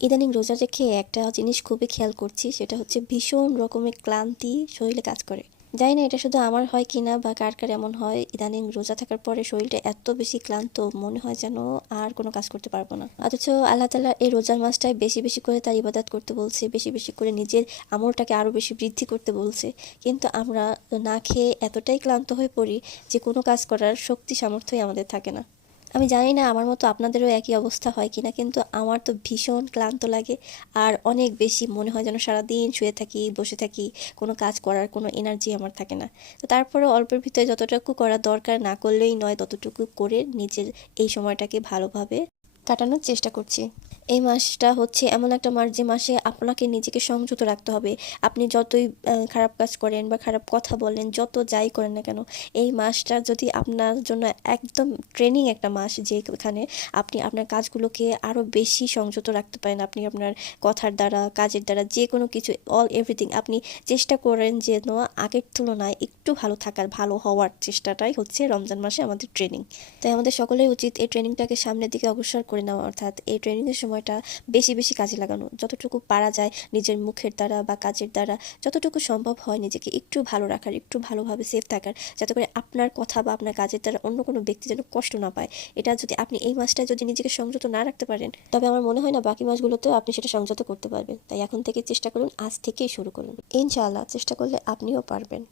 ইদানিং রোজা রেখে একটা জিনিস খুবই খেয়াল করছি, সেটা হচ্ছে ভীষণ রকমের ক্লান্তি শরীরে কাজ করে। জানি না এটা শুধু আমার হয় কিনা বা কার কার এমন হয়, ইদানিং রোজা থাকার পরে শরীরটা এত বেশি ক্লান্ত মনে হয় যেন আর কোনো কাজ করতে পারবো না। অথচ আল্লাহ তাআলা এই রোজার মাসটায় বেশি বেশি করে তার ইবাদত করতে বলছে, বেশি বেশি করে নিজের আমলটাকে আরো বেশি বৃদ্ধি করতে বলছে। কিন্তু আমরা না খেয়ে এতটাই ক্লান্ত হয়ে পড়ি যে কোনো কাজ করার শক্তি সামর্থ্যই আমাদের থাকে না। আমি জানি না আমার মতো আপনাদেরও একই অবস্থা হয় কিনা, কিন্তু আমার তো ভীষণ ক্লান্ত লাগে। আর অনেক বেশি মনে হয় যেন সারাদিন শুয়ে থাকি, বসে থাকি, কোনো কাজ করার কোনো এনার্জি আমার থাকে না। তো তারপরে অল্পের ভিতরে যতটুকু করা দরকার, না করলেই নয়, ততটুকু করে নিজের এই সময়টাকে ভালোভাবে কাটানোর চেষ্টা করছি। এই মাসটা হচ্ছে এমন একটা মাস যে মাসে আপনাকে নিজেকে সংযত রাখতে হবে। আপনি যতই খারাপ কাজ করেন বা খারাপ কথা বলেন, যত যাই করেন না কেন, এই মাসটা যদি আপনার জন্য একদম ট্রেনিং একটা মাস, যেখানে আপনি আপনার কাজগুলোকে আরও বেশি সংযত রাখতে পারেন। আপনি আপনার কথার দ্বারা, কাজের দ্বারা, যে কোনো কিছু, অল এভরিথিং আপনি চেষ্টা করেন যেন আগের তুলনায় একটু ভালো থাকার, ভালো হওয়ার চেষ্টাটাই হচ্ছে রমজান মাসে আমাদের ট্রেনিং। তাই আমাদের সকলের উচিত এই ট্রেনিংটাকে সামনের দিকে অগ্রসর করে নেওয়া, অর্থাৎ এই ট্রেনিংয়ের সময়টা বেশি বেশি কাজে লাগানো, যতটুকু পারা যায় নিজের মুখের দ্বারা বা কাজের দ্বারা, যতটুকু সম্ভব হয় নিজেকে একটু ভালো রাখার, একটু ভালোভাবে সেফ থাকার, যাতে করে আপনার কথা বা আপনার কাজের দ্বারা অন্য কোনো ব্যক্তি যেন কষ্ট না পায়। এটা যদি আপনি এই মাসটায় যদি নিজেকে সংযত না রাখতে পারেন, তবে আমার মনে হয় না বাকি মাসগুলোতেও আপনি সেটা সংযত করতে পারবেন। তাই এখন থেকে চেষ্টা করুন, আজ থেকেই শুরু করুন। ইনশাআল্লাহ চেষ্টা করলে আপনিও পারবেন।